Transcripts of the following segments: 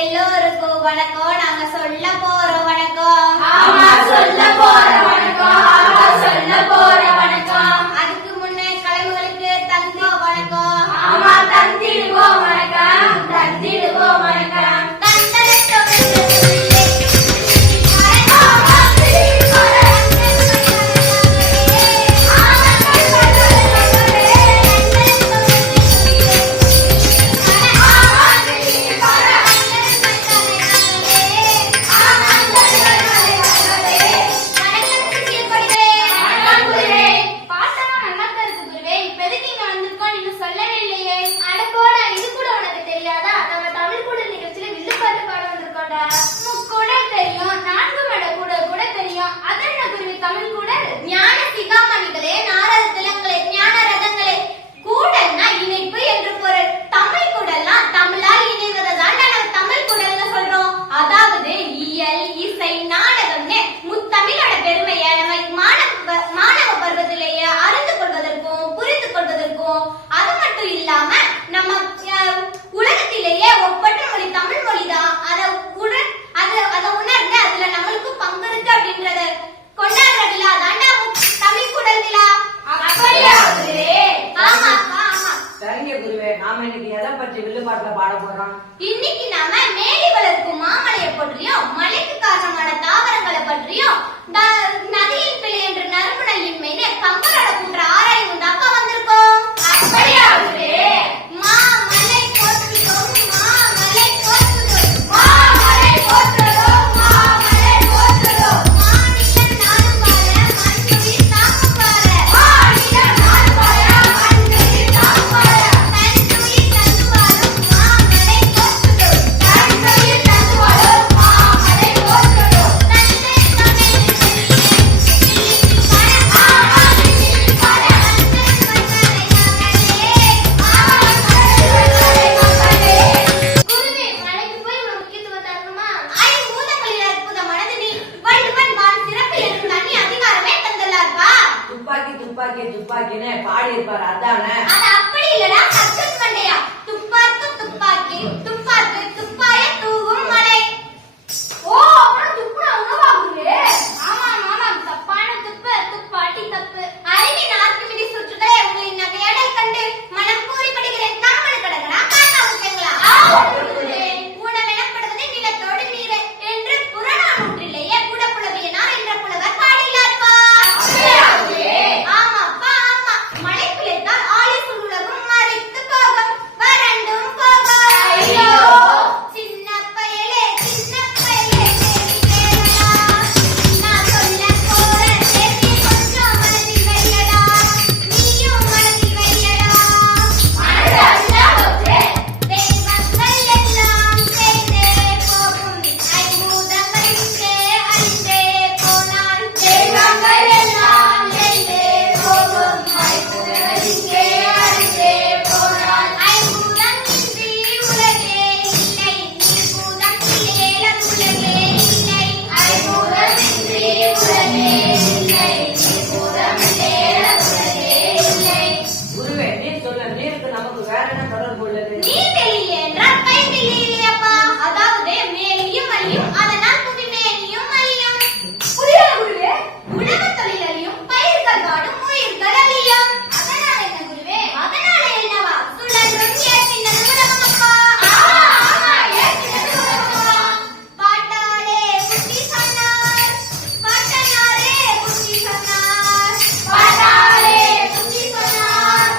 எல்லோருக்கும் வணக்கம். நாங்க சொல்ல போறோம் வணக்கம். ஆமா சொல்ல போற வணக்கம். ஆமா சொல்ல போற வணக்கம். அதுக்கு முன்னே கலைஞர்களுக்கு தந்தோ வணக்கம். ஆமா தந்திடுவோம் வணக்கம். தந்திடுவோம் வணக்கம். இன்னைக்கு நாம மேலி வளர்க்கும் மாமலையை பற்றியும் மலைக்கு காரணமான தாவரங்களை பற்றியும் நதியின் பிழை என்ற நறுமணலின் மீது கம்பரோட குன்ற ஆராய்வு தாக்கா வந்திருக்கோம். மாமலை போற்றுதோம், மாமலை போற்றுதோம், மாமலை போற்றுதோம், மாமலை போற்றுதோம். மாநிலம் நானும் வாழ மண்ணுயிர் தாமும் வாழ, மாநிலம் நானும் வாழ மண்ணுயிர் தாமும் வாழ. தன்னுயிர் தந்து வாழும் மாமலை போற்றுதோம், தன்னுயிர் தந்து வாழும் மாமலை போற்றுதோம். தந்தை தமிழ் துப்பாக்கின்னு பாடி இருப்பாரு அதானே? அது அப்படி இல்லடா சத்தம் மண்டையா. துப்பாக்கு துப்பாக்கி துப்பாக்கு துப்பாய தூவும் மலை. ஓ அப்புறம் துப்புனா உணவாகுது. ஆமா ஆமா தப்பான துப்பு துப்பாட்டி தப்பு. அறிவின் ஆர்க்கிமிடி சுற்றுகளை உங்களின் நகையாடல் கண்டு மனம் பூரிப்படுகிறேன். காமல் கடகனா காக்கா முக்கியங்களா உணவெனப்படுவது நிலத்தோடு நீர் என்று புறநானூற்றிலேயே குடப்புலவியனார் என்ற புலவர் பாடியுள்ளார்ப்பா. ஆமாப்பா ஆமா. மழை பிழைத்தால் ஆலிசுள் உலகம் மறைத்து போகும், வறண்டும் போகும். சின்ன பயலே கேளடா, நான் சொல்ல போற செய்தி கொஞ்சம் மனதில் வையடா, நீயும் மனதில் வையடா. தெய்வங்கள் எல்லாம் சேர்ந்தே போகும், ஐம்பூதங்கள் இங்கே அழிந்தே போனால். தெய்வங்கள் எல்லாம் சேர்ந்தே போகும், ஐம்பூதங்கள் இங்கே அழிந்தே போனால். ஐம்பூதமின்றி உலகே இல்லை, நீர்பூதம் இல்லேலம் உலகே இல்லை. ஐம்பூதமின்றி உலகே இல்லை, நீர்பூதமில்லேல உலகே இல்லை. குருவே, நீர் சொல்ல நீருக்கு நமக்கு வேற என்ன தொடர்பு உள்ளது? நீர் தெளிய என்றால் கை தெளியலையப்பா. அதாவது மேலியும் அழியும், அதனால் புவி மேலியும் அழியும். புரியல குருவே. உணவு தொழில் அழியும், பயிர்கள் வாடும், உயிர்கள் அழியும். அதனால என்ன குருவே? அதனால என்னவா? சுழன்றும் ஏற்றினது உலகம் அப்பா. ஆமா ஏற்கனவே உலகமா. பாட்டாளே புத்தி சொன்னார், பாட்டனாரே புத்தி சொன்னார். பாட்டாளே புத்தி சொன்னார்,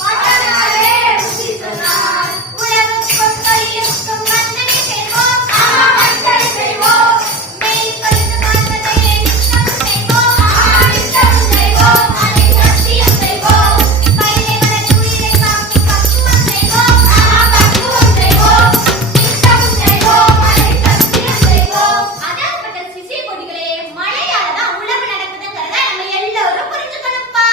பாட்டனாரே புத்தி சொன்னார். உழவுக்கும் தொழிலுக்கும் வந்தனை செய்வோம், ஆமா வந்தனை செய்வோம். மெய் கொழுந்து வாழ்வதை இஷ்டம் செய்வோம், இஷ்டம் செய்வோம், அதை சத்தியம் செய்வோம். பயிரை வளர்த்து உயிரை காக்கும் பக்குவம் செய்வோம். பக்குவம் செய்வோம், இஷ்டம் செய்வோம், அதை சத்தியம் செய்வோம். அதாற்பட்ட சிசிய கொடிகளே, மழையாலதான் உழவு நடக்குதுங்கிறத நம்ம எல்லோரும் புரிஞ்சுக்கணும்ப்பா.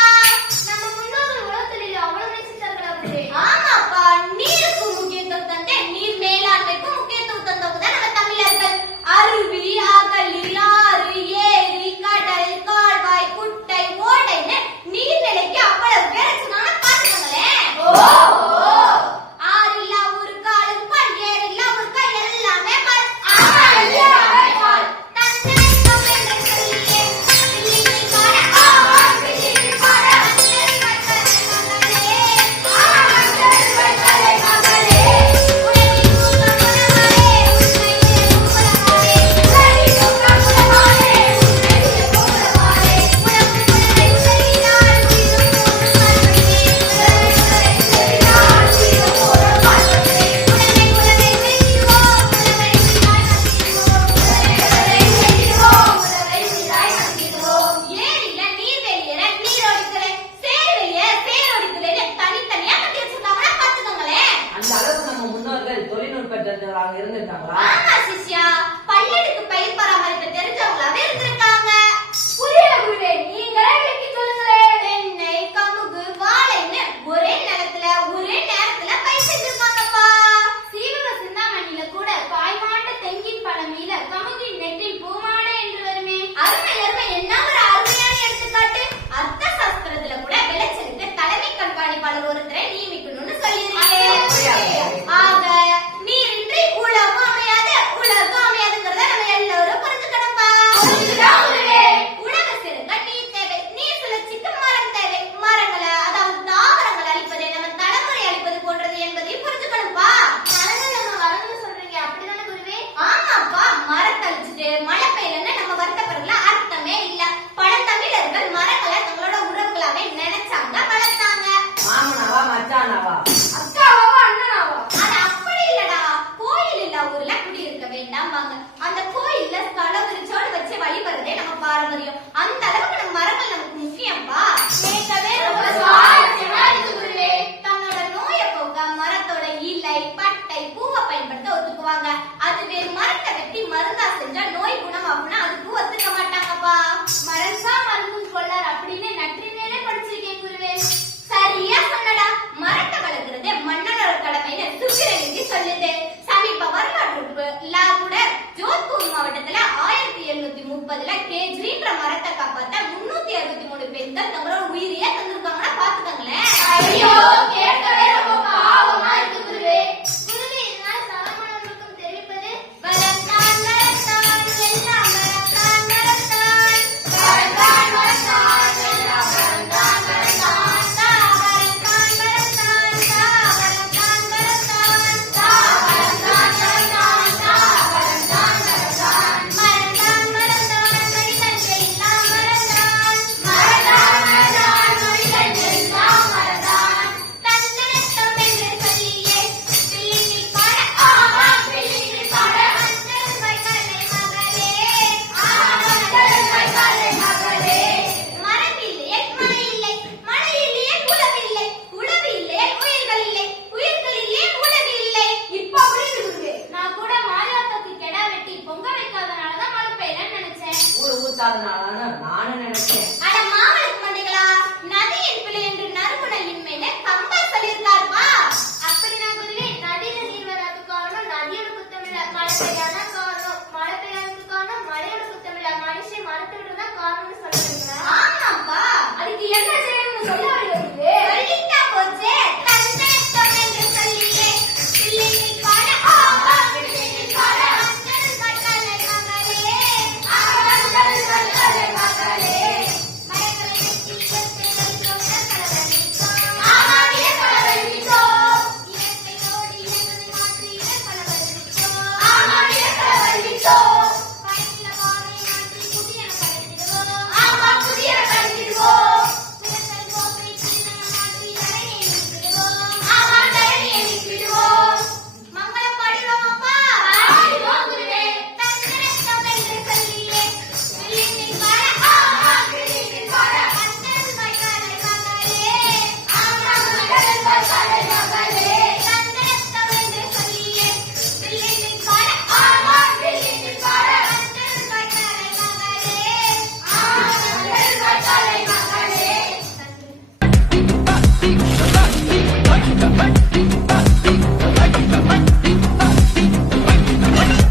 நம்ம முன்னோர்கள் உலகத்தில் அவ்வளவு நேசித்தார்களா குருவே? ஆமாப்பா, நீருக்கு முக்கியத்துவம் தந்து நீர் மேலாண்மைக்கும் முக்கியத்துவம் தந்தவங்க தான் நம்ம தமிழர்கள். அருவி, அகழி, ஆறு, ஏரி, கடல், கால்வாய், குட்டை, ஓடைன்னு நீர்நிலைக்கு அவ்வளவு பேர் வச்சுனாங்க பாத்துக்கோங்களேன். ஆறில்லா ஊருக்கு ஆளுப்பால், ஏரில்லா ஊருக்கா எல்லாம் தெரிஞ்சவங்க இருந்திருக்காங்களா? ஆமா சிஷ்யா, பல்லடுக்கு பயிர் பராமரிப்பு தெரிஞ்சவங்களாவே இருந்திருக்காங்க. புரியல குருவே, நீங்களே விளக்கி சொல்லுங்களேன். தென்னை, கமுகு, வாழைன்னு ஒரே நிலத்துல ஒரே நேரத்துல பயிர் செஞ்சிருக்காங்கப்பா. சீவக சிந்தாமணியில கூட பாய்மாட்ட தெங்கின் பழமையில கமுகின் நெற்றில் பூமாட என்று வருமே. அருமை அருமை, என்ன ஒரு அருமையான எடுத்துக்காட்டு. அர்த்த சாஸ்திரத்துல கூட விளைச்சலுக்கு தலைமை கண்காணிப்பாளர் ஒருத்தரை நியமிக்கணும்னு சொல்லியிருக்கேன். ஆக நீரின்றி உலகம் அமையாது, உலகம் அமையாதுங்கிறத நம்ம எல்லாரும் புரிஞ்சுக்கணும்பா. உலக செருக்க நீர் தேவை, நீர் சுழற்சிக்கு மரம் தேவை. மரங்களை, அதாவது தாவரங்களை அழிப்பதை நம்ம தலைமுறை அழிப்பது போன்றது என்பதையும் புரிஞ்சுக்கணும்பா. மரங்கள் நம்ம வரணும்னு சொல்றீங்க, அப்படிதானே குருவே? ஆமாப்பா, மரத்தை அழிச்சிட்டு மழை பெய்யலன்னு நம்ம வருத்தப்படுறதுல அர்த்தமே இல்ல. பழந்தமிழர்கள் மரங்களை தங்களோட உறவுகளாவே நினைச்சாங்க, வளர்த்தாங்க. மாமனாவா மச்சானாவா? அக்காவா அண்ணனாவா? அது அப்படி இல்லடா. கோயில் இல்ல ஊர்ல குடியிருக்க வேண்டாம்பாங்க. அந்த கோயில்ல ஸ்தலம் விரிச்சோடு வச்சு வழிபடுறதே நம்ம பாரம்பரியம். அந்த அளவுக்கு நம்ம மரங்கள் நமக்கு முக்கியம்ப்பா. கேட்கவே ரொம்ப சுவாரஸ்யமா இருக்கு குருவே. தன்னோட நோயை போக்க மரத்தோட இலை, பட்டை, பூவை பயன்படுத்த ஒத்துக்குவாங்க. அதுவே மரத்தை வெட்டி மருந்தா செஞ்சா நோய் குணமாகும்னா அதுக்கு ஒத்துக்க மாட்டாங்கப்பா. மரசா மருந்தும் கொள்ளார் அப்படின்னு நற்றினேலே படிச்சிருக்கேன் குருவே. சரியா சொன்னடா. மரத்தை வளர்க்கறதே மன்னனோட கடமைன்னு சுக்கிரநீதி சொல்லுது. சமீப வரலாற்று கூட ஜோத்பூர் மாவட்டத்துல 1730 கேஜ்ரின்ற மரத்தை காப்பாத்த 363 பெண்கள் தங்களோட உயிரையே தந்திருக்காங்கன்னா பாத்துக்கங்களேன். ஐயோ, கேட்கவே ரொம்ப பாவமா இருக்கு குருவே. குருவே, இதனால் சாமானியர்களுக்கும் தெரிவிப்பது மரத்தான் மரத்தான் எல்லாம் மரத்தான் மரத்தான் மரத்தான் மரத்தான் எல்லாம் மரத்தான் மரத்தான் தாவரத்தான் மரத்தான் தாவரத்தான் மரத்தான் மரத்தான் மரத்தான் மரத்தான் மரத்தான் மரத்தான் மனிதர்கள் எல்லாம் மரத்தான் மரத்தான் மரத்தான் மனிதர்கள் எல்லாம் மரத்தான். தன்னடக்கம் என்று சொல்லியே பிள்ளைகள் பாட ஆமா, பிள்ளைகள் பாட மஞ்சள் வைக்கலை மகளே மரங்கள் வைக்காதே மகளே. மரம் இல்லையே மழை இல்லை, மழை இல்லையே உழவு இல்லை, உழவு இல்லையே உயிர்கள் இல்லை, உயிர்கள் இல்லையே உழவு இல்லை. இப்ப புரியுது குருவே. நான் கூட மாரியாத்தாக்கு கெடா வெட்டி பொங்க வைக்காதனாலதான் மழை பெய்யலன்னு நினைச்சேன். ஊர் ஊத்தாதனாலன்னு நானும் நினைச்சேன். அட மாமனுக்கு மண்டைகளா, நதியின் பிள்ளை என்று நறுகுணலின் மேல கம்பர் சொல்லியிருக்காருப்பா. அப்படின்னா குருவே, நதியில நீர் வராத காரணம் நதியோட குத்தமில்ல, மழை பெய்யாத